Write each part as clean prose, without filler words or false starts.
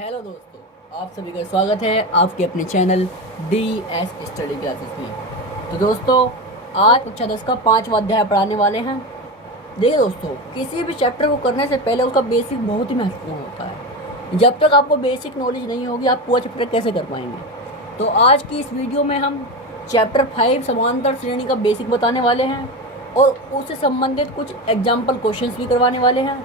Hello दोस्तों, आप सभी का स्वागत है आपके अपने चैनल DS स्टडी क्लासेस में। तो दोस्तों, आज कक्षा 10 का 5वां अध्याय पढ़ाने वाले हैं। देखिए दोस्तों, किसी भी चैप्टर को करने से पहले उसका बेसिक बहुत ही महत्वपूर्ण होता है। जब तक आपको बेसिक नॉलेज नहीं होगी, आप पूरा चैप्टर कैसे कर पाएंगे। तो आज की इस वीडियो में हम चैप्टर 5 समांतर श्रेणी का बेसिक बताने वाले हैं और उससे संबंधित कुछ एग्जाम्पल क्वेश्चंस भी करवाने वाले हैं।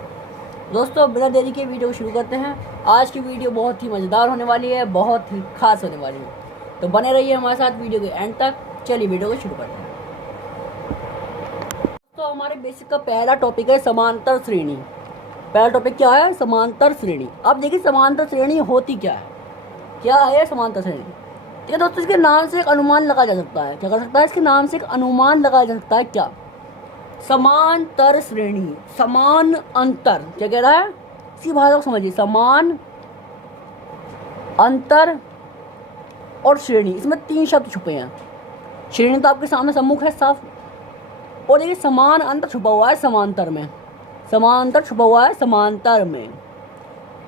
दोस्तों, बिना देरी के वीडियो को शुरू करते हैं। आज की वीडियो बहुत ही मज़ेदार होने वाली है, बहुत ही खास होने वाली है, तो बने रहिए हमारे साथ वीडियो के एंड तक। चलिए वीडियो को शुरू करते हैं। तो हमारे बेसिक का पहला टॉपिक है समांतर श्रेणी। पहला टॉपिक क्या है? समांतर श्रेणी। अब देखिए, समांतर श्रेणी होती क्या है? क्या है समांतर श्रेणी? ठीक है दोस्तों, इसके नाम से एक अनुमान लगाया जा सकता है। क्या कर सकता है? इसके नाम से एक अनुमान लगाया जा सकता है। क्या? समांतर श्रेणी, समान अंतर। क्या कह रहा है? इसी भाषा को समझिए, समान अंतर और श्रेणी, इसमें 3 शब्द छुपे हैं। श्रेणी तो आपके सामने सम्मुख है साफ, और देखिए समान अंतर छुपा हुआ है समांतर में। समांतर छुपा हुआ है समांतर में।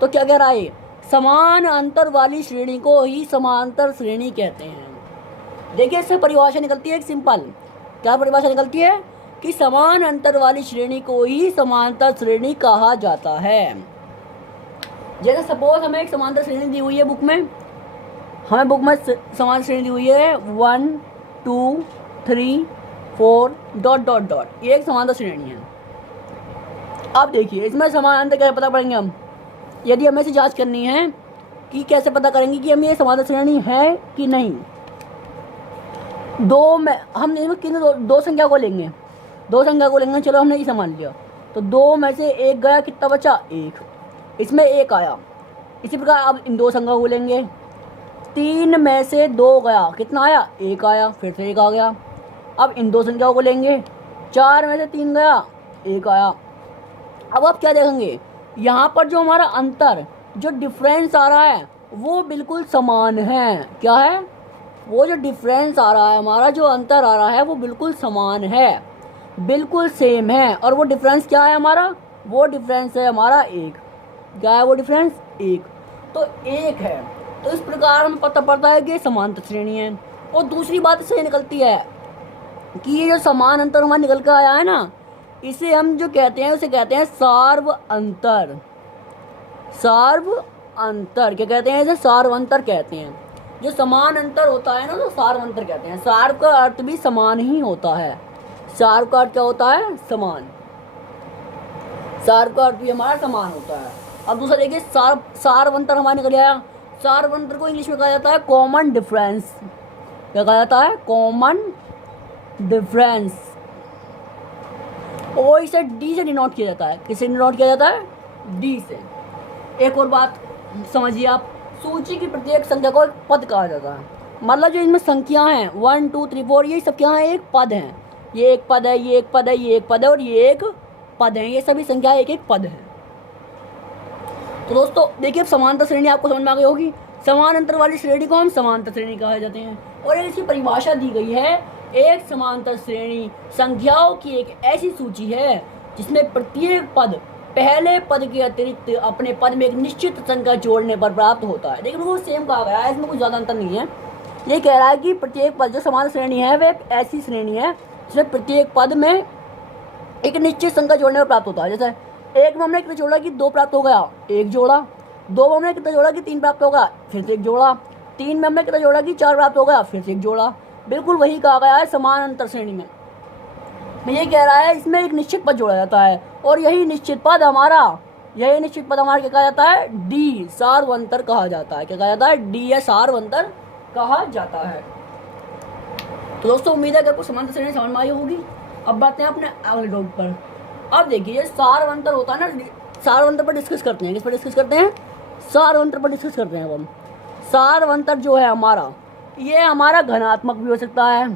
तो क्या कह रहा है? समान अंतर वाली श्रेणी को ही समांतर श्रेणी कहते हैं। देखिए, इससे परिभाषा निकलती है एक सिंपल। क्या परिभाषा निकलती है? कि समान अंतर वाली श्रेणी को ही समांतर श्रेणी कहा जाता है। जैसे सपोज हमें एक समांतर श्रेणी दी हुई है बुक में, हमें बुक में समांतर श्रेणी दी हुई है 1 2 3 4 डॉट डॉट डॉट। ये एक समांतर श्रेणी है। अब देखिए, इसमें समान अंतर कैसे पता करेंगे हम? यदि हमें इसे जांच करनी है कि कैसे पता करेंगे कि हम ये समांतर श्रेणी है कि नहीं। हम इसमें किन दो संख्या को लेंगे? दो संख्या को लेंगे। चलो, हमने ये मान लिया। तो 2 में से 1 गया, कितना बचा? 1। इसमें 1 आया। इसी प्रकार अब इन 2 संख्या को लेंगे। 3 में से 2 गया, कितना आया? 1 आया, फिर से 1 आ गया। अब इन 2 संख्याओं को लेंगे। 4 में से 3 गया, 1 आया। अब आप क्या देखेंगे? यहाँ पर जो हमारा अंतर, जो डिफरेंस आ रहा है, वो बिल्कुल समान है। क्या है? वो जो डिफरेंस आ रहा है, हमारा जो अंतर आ रहा है, वो बिल्कुल समान है, बिल्कुल सेम है। और वो डिफरेंस क्या है हमारा? वो डिफरेंस है हमारा 1। क्या है वो डिफरेंस? 1। तो 1 है। तो इस प्रकार हमें पता पड़ता है कि ये समांतर श्रेणी है। और दूसरी बात इससे निकलती है कि ये जो समान अंतर हमारा निकल कर आया है ना, इसे हम जो कहते हैं, उसे कहते हैं सार्व अंतर। सार्व अंतर क्या कहते हैं? इसे सार्व अंतर कहते हैं। जो समान अंतर होता है ना, तो सार्व अंतर कहते हैं। सार्व का अर्थ भी समान ही होता है। सार्व का अर्थ क्या होता है? समान। सार्व का अर्थ भी हमारा समान होता है। अब दूसरा देखिए, सार्व अंतर हमारा निकल आया। सार्व अंतर को इंग्लिश में कहा जाता है कॉमन डिफरेंस। क्या कहा जाता है? Common difference. और इसे डी से डिनोट किया जाता है। किससे डिनोट किया जाता है? डी से। एक और बात समझिए आप, सूची की प्रत्येक संख्या को एक पद कहा जाता है। मतलब जो इनमें संख्या हैं 1 2 3 4, ये सब क्या है? एक पद हैं। ये एक पद है, ये एक पद है, ये एक पद है, और ये एक पद है। ये सभी संख्या एक एक पद है। तो दोस्तों देखिए, अब समांतर श्रेणी आपको समझ में आ गई होगी। समान अंतर वाली श्रेणी को हम समांतर श्रेणी कहा जाते हैं। और इसकी परिभाषा दी गई है, एक समांतर श्रेणी संख्याओं की एक ऐसी सूची है जिसमें प्रत्येक पद पहले पद के अतिरिक्त अपने पद में एक निश्चित संख्या जोड़ने पर प्राप्त होता है। देखिए, वो सेम कहा गया है, इसमें कुछ ज़्यादा अंतर नहीं है। ये कह रहा है कि प्रत्येक पद, जो समांतर श्रेणी है, वह एक ऐसी श्रेणी है जिसमें प्रत्येक पद में एक निश्चित संख्या जोड़ने पर प्राप्त होता है। जैसे 1 में हमने कितना जोड़ा कि 2 प्राप्त हो गया, 1 जोड़ा। 2 में हमने कितना जोड़ा कि 3 प्राप्त होगा, फिर से 1 जोड़ा। 3 में हमने कितना जोड़ा कि 4 प्राप्त हो गया, फिर से 1 जोड़ा। बिल्कुल वही कहा गया है समान अंतर श्रेणी में। ये कह रहा है, इसमें एक निश्चित पद जोड़ा जाता है, और यही निश्चित पद हमारा क्या कहा जाता है? डी, सार्व अंतर कहा जाता है। क्या कहा जाता है? डी या सार्व अंतर कहा जाता है। तो दोस्तों, उम्मीद है कि आपको समांतर श्रेणी समझ में आई होगी। अब बात है अपने अगले टॉपिक पर। अब देखिए, सार्व अंतर होता है ना, सार्व अंतर पर डिस्कस करते हैं। किस पर डिस्कस करते हैं? सार्व अंतर पर डिस्कस करते हैं। अब हम सार्व अंतर जो है हमारा, ये हमारा धनात्मक भी हो सकता है।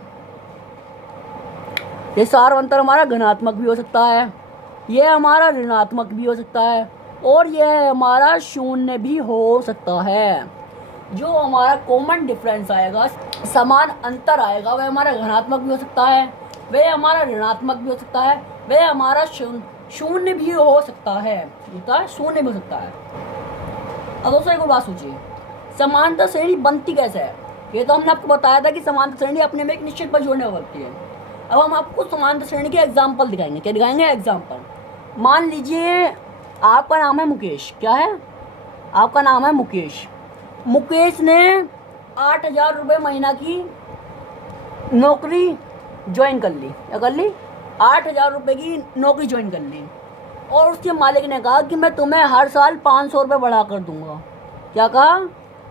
ये सार्व अंतर हमारा धनात्मक भी हो सकता है, ये हमारा ऋणात्मक भी हो सकता है, और यह हमारा शून्य भी हो सकता है। जो हमारा कॉमन डिफरेंस आएगा, समान अंतर आएगा, वह हमारा धनात्मक भी हो सकता है, वह हमारा ऋणात्मक भी हो सकता है, वह हमारा शून्य भी हो सकता है। शून्य भी हो सकता है। अब दोस्तों एक और बात सोचिए, समांतर श्रेणी बनती कैसे है। ये तो हमने आपको बताया था कि समांतर श्रेणी अपने में एक निश्चित पद जोड़ने वाली बनती है। अब हम आपको समांतर श्रेणी के एग्जाम्पल दिखाएंगे। क्या दिखाएंगे? एग्जाम्पल। मान लीजिए आपका नाम है मुकेश। क्या है? आपका नाम है मुकेश। मुकेश ने 8,000 रुपये महीना की नौकरी ज्वाइन कर ली। क्या कर ली? 8,000 रुपये की नौकरी ज्वाइन कर ली। और उसके मालिक ने कहा कि मैं तुम्हें हर साल 500 रुपये बढ़ा कर दूंगा। क्या कहा?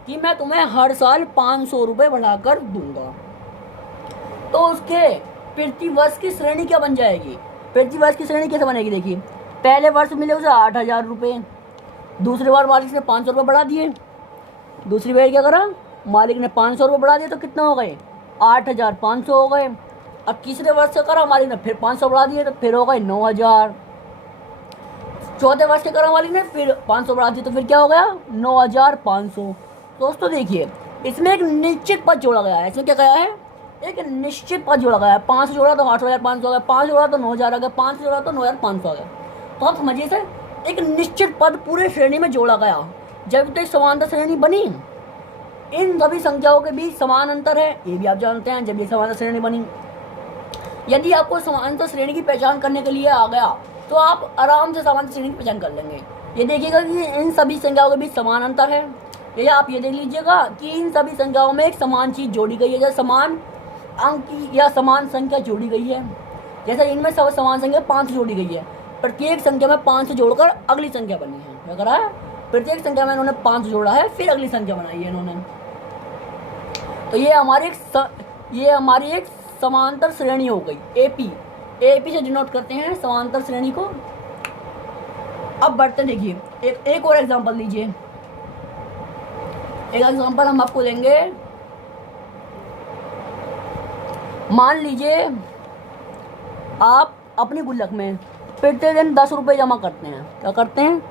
कि मैं तुम्हें हर साल 500 रुपये बढ़ा कर दूंगा। तो उसके प्रति वर्ष की श्रेणी क्या बन जाएगी? प्रति वर्ष की श्रेणी कैसे बनेगी? देखिए, पहले वर्ष मिले उसे 8,000 रुपये, दूसरे बार मालिक ने 500 रुपये बढ़ा दिए, दूसरी बार क्या करा? मालिक ने 500 रुपये बढ़ा दिए, तो कितने हो गए? 8,500 हो गए। अब तीसरे वर्ष से करा मालिक ने फिर 500 बढ़ा दिए, तो फिर हो गए 9,000। चौथे वर्ष के करा मालिक ने फिर 500 बढ़ा दिए, तो फिर क्या हो गया? 9,500। दोस्तों देखिए, इसमें एक निश्चित पद जोड़ा गया है। इसमें क्या गया है? एक निश्चित पद जोड़ा गया है। 5 जोड़ा तो 8,500 आ गया, 5 जोड़ा तो 9,000 आ गया, 5 जोड़ा तो 9,500 आ गया। तो आप समझिए सर, एक निश्चित पद पूरे श्रेणी में जोड़ा गया। जब तो एक समांतर श्रेणी बनी, इन सभी संख्याओं के बीच समान अंतर है, ये भी आप जानते हैं। जब ये समांतर श्रेणी बनी, यदि आपको समांतर श्रेणी की पहचान करने के लिए आ गया, तो आप आराम से समांतर श्रेणी की पहचान कर लेंगे। ये देखिएगा कि इन सभी संख्याओं के बीच समान अंतर है, या आप ये देख लीजिएगा कि इन सभी संख्याओं में एक समान चीज जोड़ी गई है, जैसे समान अंक या समान संख्या जोड़ी गई है। जैसे इनमें सब समान संख्या 5 जोड़ी गई है, प्रत्येक संख्या में 5 से जोड़कर अगली संख्या बनी है। क्या करा है? प्रत्येक संख्या में इन्होंने 5 जोड़ा है, फिर अगली संख्या बनाई है इन्होंने। तो ये हमारी एक समांतर श्रेणी हो गई, एपी। एपी से डिनोट करते हैं समांतर श्रेणी को। अब बढ़ते देखिए, एक और एग्जांपल लीजिए। एक एग्जांपल हम आपको देंगे। मान लीजिए आप अपनी गुल्लक में प्रतिदिन 10 रुपये जमा करते हैं। क्या करते हैं?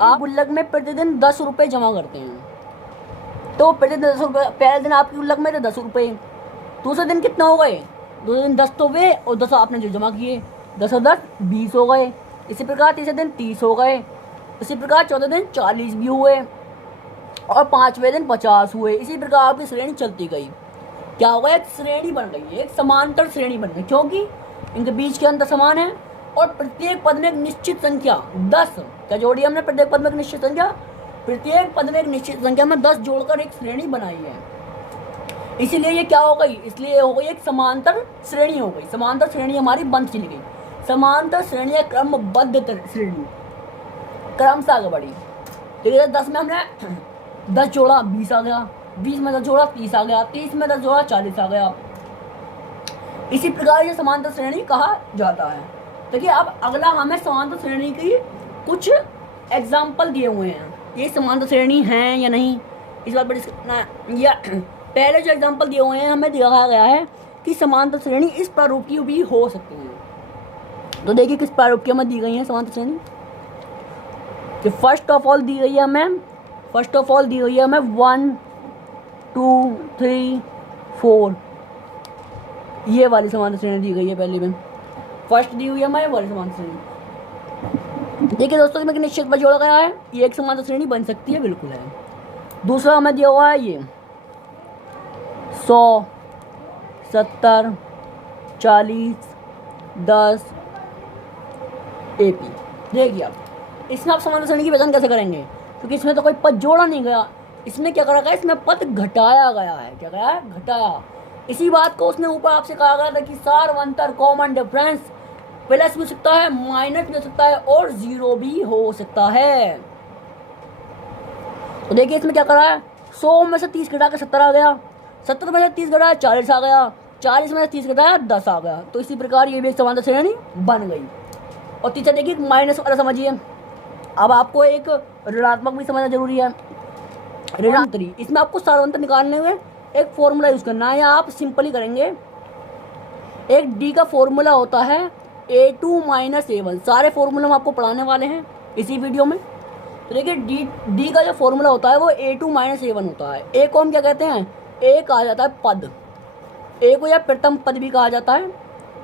आप गुल्लक में प्रतिदिन 10 रुपये जमा करते हैं। तो प्रतिदिन 10 रुपये, पहले दिन आपकी गुल्लक में थे 10 रुपये, दूसरे दिन कितने हो गए? दूसरे दिन 10 तो हुए, और 10 आपने जो जमा किए, 10 और 10 20 हो गए। इसी प्रकार तीसरे दिन 30 हो गए। इसी प्रकार चौथे दिन 40 भी हुए, और 5वें दिन 50 हुए। इसी प्रकार आपकी श्रेणी चलती गई। क्या होगा? एक श्रेणी बन गई, एक समांतर श्रेणी बन गई, क्योंकि इनके बीच के अंतर समान है, और प्रत्येक पद में एक निश्चित संख्या 10, क्या जोड़ी हमने? प्रत्येक पद में एक निश्चित संख्या, प्रत्येक पद में एक निश्चित संख्या में 10 जोड़कर एक श्रेणी बनाई है। इसीलिए ये क्या हो गई? इसलिए हो गई एक समांतर श्रेणी हो गई। समांतर श्रेणी हमारी बंद चली गई। समांतर श्रेणी या क्रमबद्ध श्रेणी क्रम से आगे बढ़ी। देखिए, 10 में हमने 10 जोड़ा 20 आ गया, 20 में 10 जोड़ा 30 आ गया, 30 में 10 जोड़ा 40 आ गया। इसी प्रकार ये समांतर श्रेणी कहा जाता है। देखिए, अब अगला हमें समांतर श्रेणी की कुछ एग्जाम्पल दिए हुए हैं। ये समांतर श्रेणी हैं या नहीं, इस बात पर डिस्कस, या पहले जो एग्जाम्पल दिए हुए हैं हमें दिखाया गया है कि समांतर श्रेणी इस प्रारूप की भी हो सकती है। तो देखिए किस प्रारूप की हमें दी गई है समांतर श्रेणी। कि फर्स्ट ऑफ ऑल दी गई है हमें 1 2 3 4, ये वाली समांतर श्रेणी दी गई है। पहले में फर्स्ट दी हुई है हमारे वाली समांतर श्रेणी। देखिए दोस्तों, इसमें निश्चित पर जोड़ा गया है, ये एक समांतर श्रेणी बन सकती है, बिल्कुल है। दूसरा हमें दिया हुआ है ये 100 70 40 10 एपी। देखिए आप, इसमें आप समांतर श्रेणी की पहचान कैसे करेंगे? क्योंकि इसमें तो कोई पद जोड़ा नहीं गया। इसमें क्या करा गया? इसमें पद घटाया गया है। क्या गया है? घटाया। इसी बात को उसने ऊपर आपसे कहा गया था कि सार्वंतर कॉमन डिफरेंस प्लस भी हो सकता है, माइनस भी हो सकता है, और 0 भी हो सकता है। तो देखिए इसमें क्या करा है? 100 में से 30 घटा के 70 आ गया, 70 में से 30 घटाया 40 आ गया, 40 में से 30 घटाया 10 आ गया। तो इसी प्रकार ये भी एक समांतर श्रेणी बन गई। और तीसरा देखिए माइनस वाला समझिए। अब आपको एक ऋणात्मक भी समझना जरूरी है। ऋणांतरी, इसमें आपको सार्वंतर निकालने में एक फॉर्मूला यूज करना है, या आप सिंपली करेंगे। एक डी का फॉर्मूला होता है A2 - A1। सारे फॉर्मूला हम आपको पढ़ाने वाले हैं इसी वीडियो में। तो देखिए डी का जो फॉर्मूला होता है वो A2 - A1 होता है। ए को हम क्या कहते हैं? ए कहा जाता है पद। ए को या प्रथम पद भी कहा जाता है।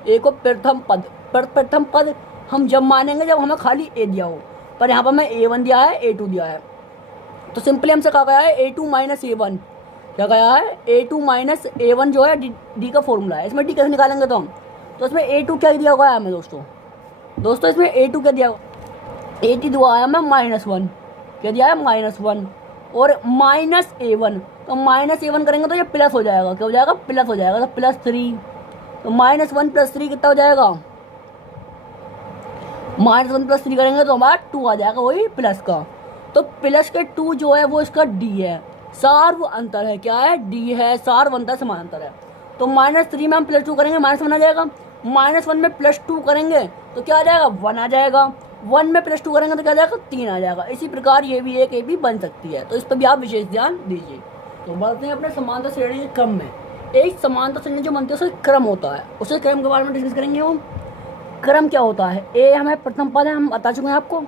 ए को प्रथम पद, प्रथम पद हम जब मानेंगे जब हमें खाली ए दिया हो, पर यहाँ पर हमें A1 दिया है, A2 दिया है। तो सिंपली हमसे कहा गया है A2 माइनस A1, क्या गया है A2 माइनस A1 जो है डी का फॉर्मूला है। इसमें डी कैसे निकालेंगे तो हम, तो इसमें A2 क्या दिया हुआ है हमें दोस्तों इसमें A2 क्या दिया, A2 दिया है हमें -1, क्या दिया है -1 और माइनस A1, तो -A1 करेंगे तो ये प्लस हो जाएगा, क्या हो जाएगा प्लस हो जाएगा, तो +3, तो -1 + 3 कितना हो जाएगा, -1 + 3 करेंगे तो हमारा 2 आ जाएगा वही प्लस का। तो प्लस के 2 जो है वो इसका डी है, सार्व अंतर है, क्या है डी है, सार्व अंतर समानांतर है। तो -3 में हम +2 करेंगे -1 आ जाएगा, -1 में +2 करेंगे तो क्या आ जाएगा 1 आ जाएगा, 1 में +2 करेंगे तो क्या आ जाएगा 3 आ जाएगा। इसी प्रकार ये भी एक ए बी बन सकती है, तो इस पर भी आप विशेष ध्यान दीजिए। तो बढ़ते हैं अपने समांतर श्रेणी के क्रम में। एक समांतर श्रेणी जो बनती है उसका क्रम होता है, उसे क्रम के बारे में डिस्कस करेंगे। वो क्रम क्या होता है, ए हमें प्रथम पद है, हम बता चुके हैं आपको।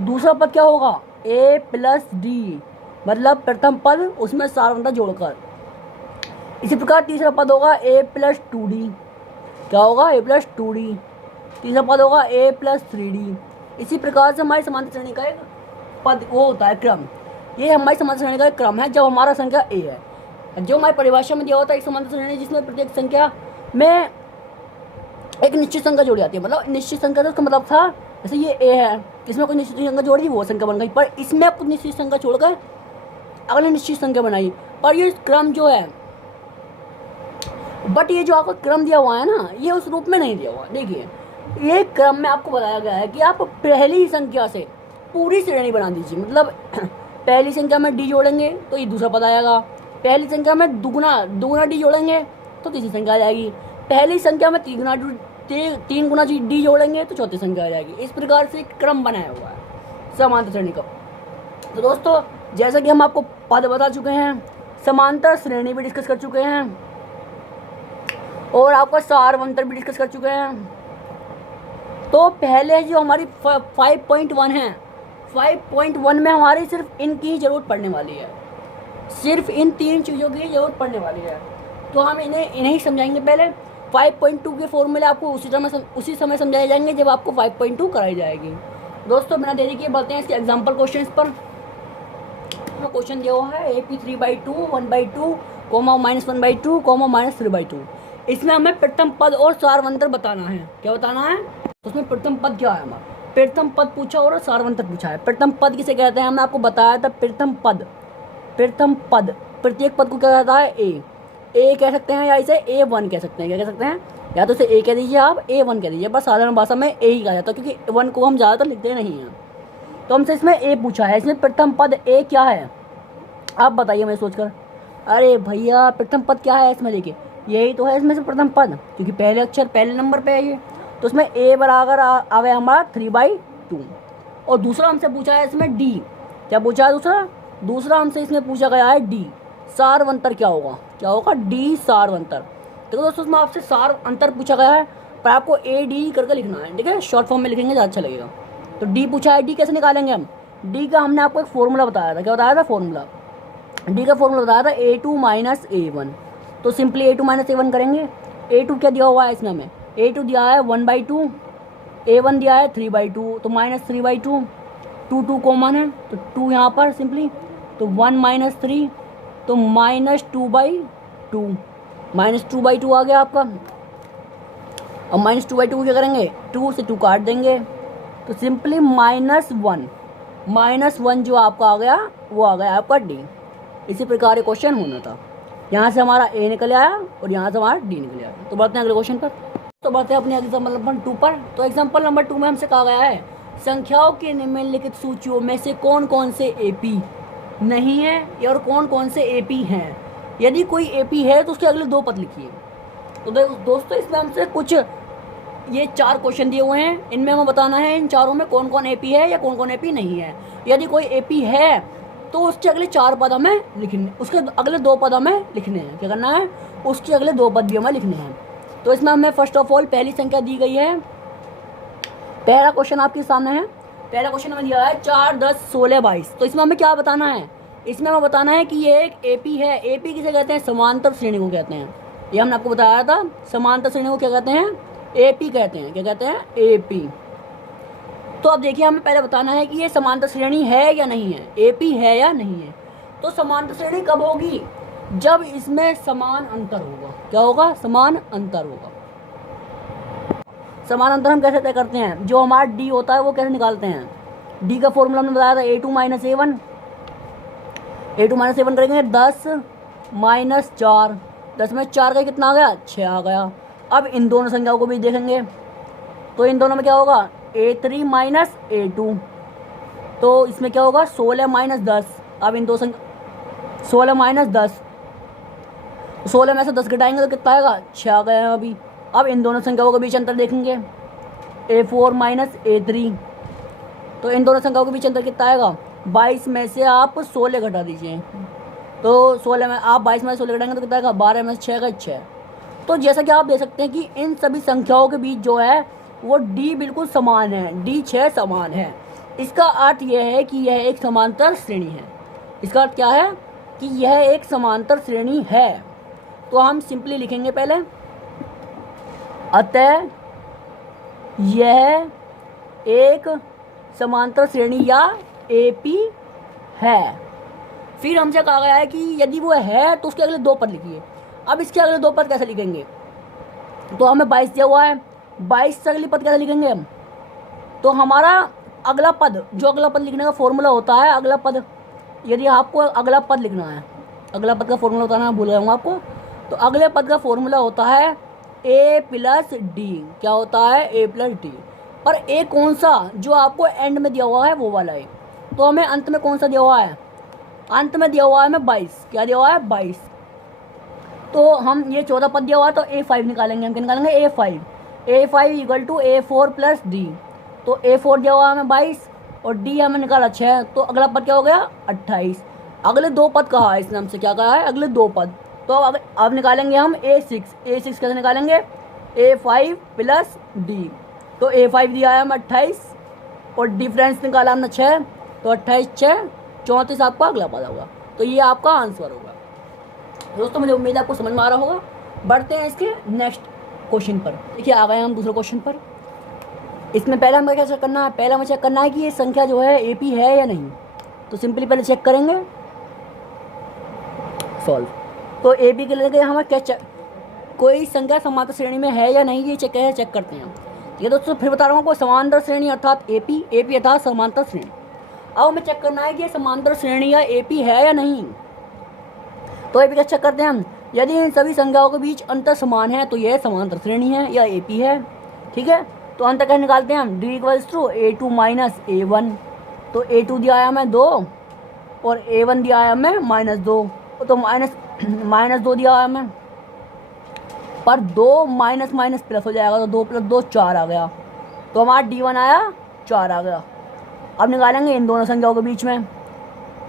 दूसरा पद क्या होगा A + D, मतलब प्रथम पद उसमें सारवंता जोड़कर। इसी प्रकार तीसरा पद होगा A + 2D, क्या होगा A + 2D। तीसरा पद होगा A + 3D। इसी प्रकार से हमारी समांतर श्रेणी का एक पद वो होता है क्रम। ये हमारी समांतर श्रेणी का एक क्रम है जब हमारा संख्या A है। जो हमारी परिभाषा में दिया होता है एक समांतर श्रेणी जिसमें प्रत्येक संख्या में एक निश्चित संख्या जोड़ी जाती है, मतलब निश्चित संख्या तो उसका मतलब था जैसे ये A है, इसमें कुछ निश्चित संख्या जोड़ दी वो संख्या बन गई, पर इसमें कुछ निश्चित संख्या छोड़कर अगले निश्चित संख्या बनाई। पर ये क्रम जो है, बट ये जो आपको क्रम दिया हुआ है ना, ये उस रूप में नहीं दिया हुआ। देखिए ये क्रम में आपको बताया गया है कि आप पहली संख्या से पूरी श्रेणी बना दीजिए, मतलब पहली संख्या में D जोड़ेंगे तो ये दूसरा पद आएगा, पहली संख्या में दुगुना D जोड़ेंगे तो तीसरी संख्या आ जाएगी, पहली संख्या में 3 गुना D जोड़ेंगे तो चौथी संख्या आ जाएगी। इस प्रकार से एक क्रम बनाया हुआ है समांतर श्रेणी का। तो दोस्तों जैसा कि हम आपको पद बता चुके हैं, समांतर श्रेणी भी डिस्कस कर चुके हैं और आपका सारवंतर भी डिस्कस कर चुके हैं। तो पहले जो हमारी 5.1 है, 5.1 में हमारी सिर्फ इनकी ही जरूरत पड़ने वाली है, सिर्फ इन 3 चीज़ों की जरूरत पड़ने वाली है। तो हम इन्हें ही समझाएंगे। पहले 5.2 के फॉर्मूले आपको उसी समय समझाए जाएंगे जब आपको 5.2 कराई जाएगी। दोस्तों बिना देरी किए बढ़ते हैं इसके एग्जाम्पल क्वेश्चन पर। क्वेश्चन दिया हुआ है AP 3/2, 1/2, -1/2, -3/2। इसमें हमें प्रथम पद और सारवंतर बताना है। क्या बताना है, उसमें प्रथम पद क्या है हमारा, प्रथम पद पूछा और सारवंतर पूछा है। प्रथम पद किसे कहते हैं, हमने आपको बताया था प्रथम पद प्रत्येक पद को क्या कहता है ए कह सकते हैं या इसे A1 कह सकते हैं। क्या कह सकते हैं, या तो इसे A कह दीजिए आप, A1 कह दीजिए, बस साधारण भाषा में A ही कहा जाता है क्योंकि 1 को हम ज़्यादातर लिखते नहीं हैं। तो हमसे इसमें A पूछा है, इसमें प्रथम पद A क्या है आप बताइए मैं सोचकर। अरे भैया प्रथम पद क्या है इसमें, देखिए यही तो है इसमें से प्रथम पद, क्योंकि पहले अक्षर पहले नंबर पे है ये। तो इसमें A बराबर आ गया हमारा 3/2। और दूसरा हमसे पूछा है इसमें D, क्या पूछा है दूसरा हमसे इसमें पूछा गया है D, सारवंतर क्या होगा D सारवंतर। देखो दोस्तों उसमें आपसे सार अंतर पूछा गया है, पर आपको AD करके लिखना है, ठीक है, शॉर्ट फॉर्म में लिखेंगे ज़्यादा अच्छा लगेगा। तो D पूछा है, D कैसे निकालेंगे हम, D का हमने आपको एक फॉर्मूला बताया था। क्या बताया था फॉर्मूला, D का फॉर्मूला बताया था A2 - A1। तो सिंपली A2 - A1 करेंगे। A2 क्या दिया हुआ है इसमें हमें, A2 दिया है 1/2, A1 दिया है 3/2, तो -3/2, 2 कॉमन है तो 2 यहाँ पर सिंपली, तो 1 - 3 तो -2/2, -2/2 आ गया आपका। और -2/2 क्या करेंगे, 2 से 2 काट देंगे तो सिंपली -1 जो आपका आ गया वो आ गया आपका D। इसी प्रकार ये क्वेश्चन होना था, यहाँ से हमारा A निकल आया और यहाँ से हमारा D निकल आया। तो बढ़ते हैं अगले क्वेश्चन पर। तो बढ़ते हैं अपने एग्जाम्पल नंबर 2 पर। तो एग्जाम्पल नंबर 2 में हमसे कहा गया है संख्याओं के निम्नलिखित सूचियों में से कौन कौन से AP नहीं है और कौन कौन से AP हैं। यदि कोई AP है तो उसके अगले 2 पद लिखिए। तो दोस्तों इसमें हमसे कुछ ये 4 क्वेश्चन दिए हुए हैं, इनमें हमें बताना है इन चारों में कौन कौन AP है या कौन कौन AP नहीं है। यदि कोई AP है तो उसके अगले 4 पद हमें लिखने, उसके अगले 2 पद हमें लिखने हैं। क्या करना है, उसके अगले 2 पद भी हमें लिखने हैं। तो इसमें हमें फर्स्ट ऑफ ऑल पहली संख्या दी गई है। पहला क्वेश्चन आपके सामने है, पहला क्वेश्चन हमें दिया है 4, 10, 16, 22। तो इसमें हमें क्या बताना है, इसमें हमें बताना है कि ये एक AP है। AP किसे कहते हैं, समांतर श्रेणी को कहते हैं। ये हमने आपको बताया था, समांतर श्रेणी को क्या कहते हैं, AP कहते हैं। क्या कहते हैं, AP। तो अब देखिए हमें पहले बताना है कि ये समांतर श्रेणी है या नहीं है, एपी है या नहीं है। तो समांतर श्रेणी कब होगी, जब इसमें समान अंतर होगा। क्या होगा, समान अंतर होगा। समान अंतर हम कैसे तय करते हैं, जो हमारा डी होता है वो कैसे निकालते हैं, डी का फॉर्मूला हमने बताया था a2 minus a1, a2 minus a1 करेंगे 10 माइनस 4, 10 में 4 का कितना आ गया, 6 आ गया। अब इन दोनों संख्याओं को भी देखेंगे तो इन दोनों में क्या होगा, a3 माइनस a2, तो इसमें क्या होगा 16 माइनस 10। अब इन दो संख्या 16 माइनस 10, 16 में से 10 घटाएंगे तो कितना आएगा, 6 आ गया अभी। अब इन दोनों संख्याओं के बीच अंतर देखेंगे, a4 माइनस a3, तो इन दोनों संख्याओं के बीच अंतर कितना आएगा, 22 में से आप 16 घटा दीजिए, तो 16 में आप 22 में से 16 घटाएंगे तो कितना आएगा, 12 में से 6 का 6। तो जैसा कि आप देख सकते हैं कि इन सभी संख्याओं के बीच जो है वो d बिल्कुल समान है, d 6 समान है। इसका अर्थ यह है कि यह एक समांतर श्रेणी है। इसका अर्थ क्या है कि यह एक समांतर श्रेणी है। तो हम सिंपली लिखेंगे पहले, अतः यह एक समांतर श्रेणी या एपी है। फिर हमसे कहा गया है कि यदि वो है तो उसके अगले दो पद लिखिए। अब इसके अगले दो पद कैसे लिखेंगे, तो हमें 22 दिया हुआ है, 22 से अगली पद कैसे लिखेंगे हम, तो हमारा अगला पद, जो अगला पद लिखने का फॉर्मूला होता है, अगला पद, यदि आपको अगला पद लिखना है, अगला पद का फॉर्मूला होता है ना, भूल जाऊँगा आपको, तो अगले पद का फॉर्मूला होता है a प्लस डी। क्या होता है, a प्लस डी। पर a कौन सा, जो आपको एंड में दिया हुआ है वो वाला है। तो हमें अंत में कौन सा दिया हुआ है, अंत में दिया हुआ है हमें 22। क्या दिया हुआ है, 22। तो हम ये 14 पद दिया हुआ है तो a5 निकालेंगे। हम क्या निकालेंगे, a5 equal to a4 plus D. तो a4 दिया हुआ है हमें 22 और d हमें निकाला 6, तो अगला पद क्या हो गया, 28। अगले दो पद कहा है इसने हमसे, क्या कहा है, अगले दो पद। तो अब निकालेंगे हम a6 कैसे निकालेंगे, a5 प्लस डी। तो a5 दिया है हमें 28 और डिफरेंस निकाला हमने 6, तो 28 6 34 आपका अगला पद होगा। तो ये आपका आंसर होगा। दोस्तों मुझे उम्मीद है आपको समझ में आ रहा होगा। बढ़ते हैं इसके नेक्स्ट क्वेश्चन पर। देखिए आ गए हम दूसरे क्वेश्चन पर। इसमें पहले हमें क्या चेक करना है, पहले हमें चेक करना है कि ये संख्या जो है एपी है या नहीं। तो सिंपली पहले चेक करेंगे, सॉल्व। तो एपी के लिए हमें क्या चेक, कोई संख्या समांतर श्रेणी में है या नहीं, ये चेक करते हैं। ठीक है दोस्तों, फिर बता रहा हूँ आपको, समांतर श्रेणी अर्थात एपी अर्थात समांतर श्रेणी। अब हमें चेक करना है कि ये समांतर श्रेणी या एपी है या नहीं। तो एपी का चेक करते हैं हम, यदि इन सभी संख्याओं के बीच अंतर समान है तो यह समांतर श्रेणी है या एपी है। ठीक है, तो अंतर कैसे निकालते हैं हम, D equals to a2 minus a1। तो a2 दिया है हमें 2 और a1 दिया है हमें -2, तो माइनस 2 दिया है हमें, पर 2 माइनस माइनस प्लस हो जाएगा, तो 2 + 2 4 आ गया। तो हमारा d1 आया 4 आ गया। अब निकालेंगे इन दोनों संख्याओं के बीच में,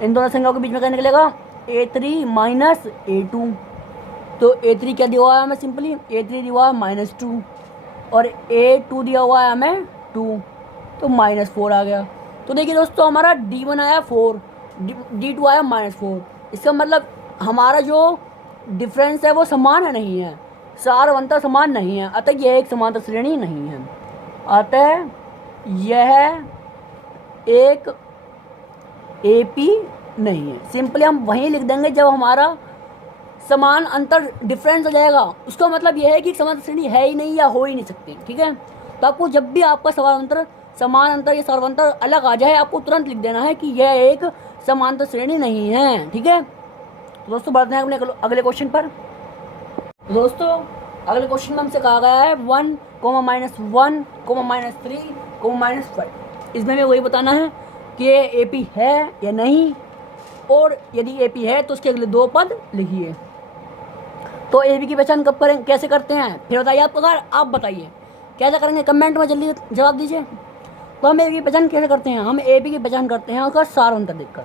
इन दोनों संख्याओं के बीच में क्या निकलेगा, a3 माइनस a2। तो a3 क्या दिया हुआ है हमें, सिंपली a3 दिया हुआ है -2 और a2 दिया हुआ है हमें 2, तो -4 आ गया। तो देखिए दोस्तों, हमारा d1 आया 4, d2 आया -4। इसका मतलब हमारा जो डिफरेंस है वो समान है, नहीं है, सार अंतर समान नहीं है, अतः यह एक समांतर श्रेणी नहीं है। अतः यह एक एपी नहीं है। सिंपली हम वहीं लिख देंगे जब हमारा समान अंतर डिफरेंस हो जाएगा, उसका मतलब यह है कि समांतर श्रेणी है ही नहीं या हो ही नहीं सकती। ठीक है, तो आपको जब भी आपका समान अंतर या सर्वांतर अलग आ जाए, आपको तुरंत लिख देना है कि यह एक समांतर श्रेणी नहीं है। ठीक है, तो दोस्तों बढ़ते हैं अपने अगले क्वेश्चन पर। दोस्तों अगले क्वेश्चन में हमसे कहा गया है 1, -1, -3, -5। इसमें हमें वही बताना है कि ये एपी है या नहीं, और यदि एपी है तो उसके अगले दो पद लिखिए। तो एपी की पहचान कब करें, कैसे करते हैं, फिर बताइए आप, अगर आप बताइए कैसे करेंगे, कमेंट में जल्दी जवाब दीजिए। तो हम एपी की पहचान कैसे करते हैं, हम एपी की पहचान करते हैं उसका सार अंतर देखकर।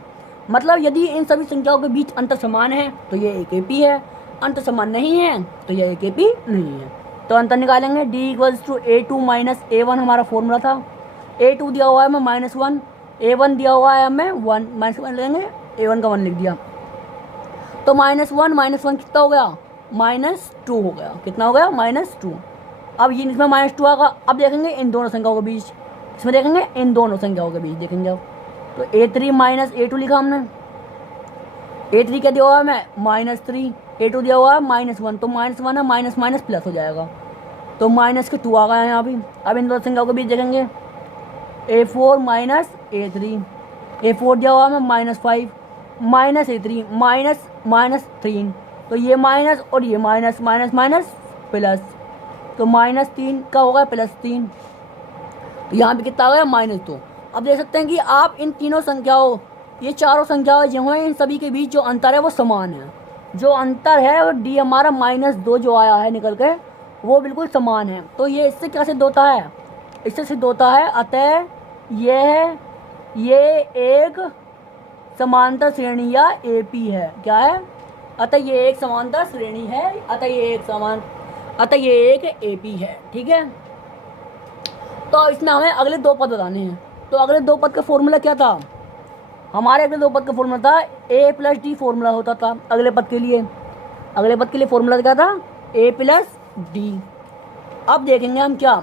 मतलब यदि इन सभी संख्याओं के बीच अंतर समान है तो ये एक एपी है, अंतर समान नहीं है तो यह एक एपी नहीं है। तो अंतर निकालेंगे, D equals to a2 minus a1 हमारा फॉर्मूला था। a2 दिया हुआ है हमें -1, a1 दिया हुआ है हमें 1, -1 लेंगे, a1 का 1 लिख दिया। तो -1 कितना हो गया, -2 हो गया। कितना हो गया, -2। अब ये इसमें -2 आएगा। अब देखेंगे इन दोनों संख्याओं के बीच, इसमें देखेंगे इन दोनों संख्याओं के बीच देखेंगे अब, तो A3 माइनस A2 लिखा हमने। A3 क्या दिया हुआ है हमें -3, A2 दिया हुआ है -1, तो -1 है, माइनस माइनस प्लस हो जाएगा, तो माइनस के 2 आ गए हैं यहाँ भी। अब इन दोनों संख्याओं के बीच देखेंगे A4 माइनस A3, A4 दिया हुआ है हमें -5 माइनस A3 -3, तो ये माइनस और ये माइनस, माइनस माइनस प्लस, तो -3 का होगा +3, तो यहाँ पे कितना आ गया -2। अब देख सकते हैं कि आप इन तीनों संख्याओं, ये चारों संख्याएं जो हैं इन सभी के बीच जो अंतर है वो समान है। जो अंतर है वो D हमारा -2 जो आया है निकल के, वो बिल्कुल समान है। तो ये इससे क्या सिद्ध होता है, इससे सिद्ध होता है अतः ये एक समांतर श्रेणी या AP है। क्या है, अतः ये एक समांतर श्रेणी है, अतः ये एक AP है। ठीक है, तो इसमें हमें अगले दो पद बताने हैं। तो अगले दो पद का फॉर्मूला क्या था, हमारे अगले दो पद का फॉर्मूला था A + D फॉर्मूला होता था अगले पद के लिए। अगले पद के लिए फॉर्मूला क्या था, A + D। अब देखेंगे हम क्या,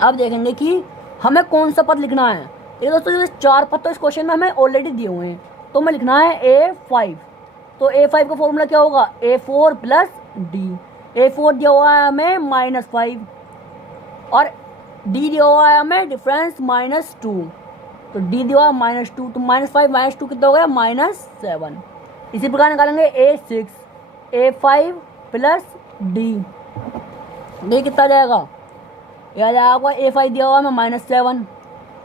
अब देखेंगे कि हमें कौन सा पद लिखना है। ये दोस्तों ये 4 पद तो इस क्वेश्चन में हमें ऑलरेडी दिए हुए हैं, तो हमें लिखना है A5। तो A5 का फॉर्मूला क्या होगा, A4 + D। A4 दिया हुआ है हमें -5 और D दिया हुआ है हमें डिफरेंस -2, तो D दिया हुआ है -2, तो -5 -2 कितना हो गया -7। इसी प्रकार निकालेंगे A6, A5 + D, D कितना जाएगा, यह जाएगा A5 दिया हुआ है हमें -7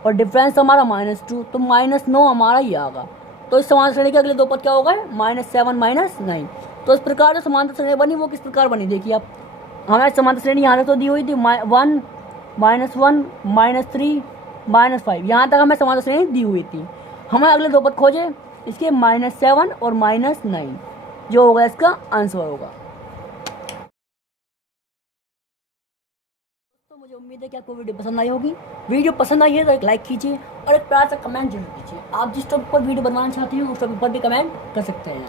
और डिफरेंस हमारा -2, तो -9 हमारा ये आएगा। तो इस समांतर श्रेणी के अगले दो पद क्या हो गए, -7 -9। तो इस प्रकार जो समांतर श्रेणी बनी वो किस प्रकार बनी, देखिए आप, हमें समांतर श्रेणी यहाँ तक तो दी हुई थी 1 -1 -3 -5, यहाँ तक हमें समांतर श्रेणी दी हुई थी। हमें अगले दो पद खोजे, इसके -7 और -9 जो होगा इसका आंसर होगा। तो मुझे उम्मीद है कि आपको वीडियो पसंद आई होगी। वीडियो पसंद आई है तो एक लाइक कीजिए और एक प्यार सा कमेंट जरूर कीजिए। आप जिस टॉपिक पर वीडियो बनवाना चाहते हैं उस टॉपिक पर भी कमेंट कर सकते हैं।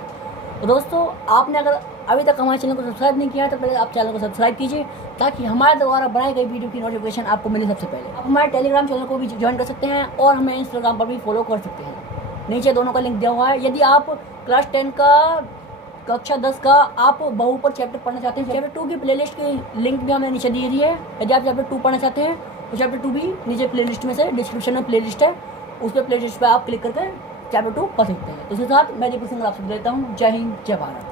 तो दोस्तों, आपने अगर अभी तक हमारे चैनल को सब्सक्राइब नहीं किया है तो पहले आप चैनल को सब्सक्राइब कीजिए, ताकि हमारे द्वारा बनाई गई वीडियो की नोटिफिकेशन आपको मिले सबसे पहले। आप हमारे टेलीग्राम चैनल को भी ज्वाइन कर सकते हैं और हमें इंस्टाग्राम पर भी फॉलो कर सकते हैं। नीचे दोनों का लिंक दिया हुआ है। यदि आप क्लास 10 का कक्षा 10 का आप बहुपद चैप्टर पढ़ना चाहते हैं, चैप्टर 2 की प्लेलिस्ट की लिंक भी हमने नीचे दी हुई है। यदि आप चैप्टर 2 पढ़ना चाहते हैं तो चैप्टर 2 भी नीचे प्लेलिस्ट में से डिस्क्रिप्शन में प्लेलिस्ट है, उस पर प्लेलिस्ट पर आप क्लिक करके चैप्टर 2 पढ़ सकते हैं। इसके साथ मैं दीपक सिंह आपसे लेता हूँ। जय हिंद, जय भारत।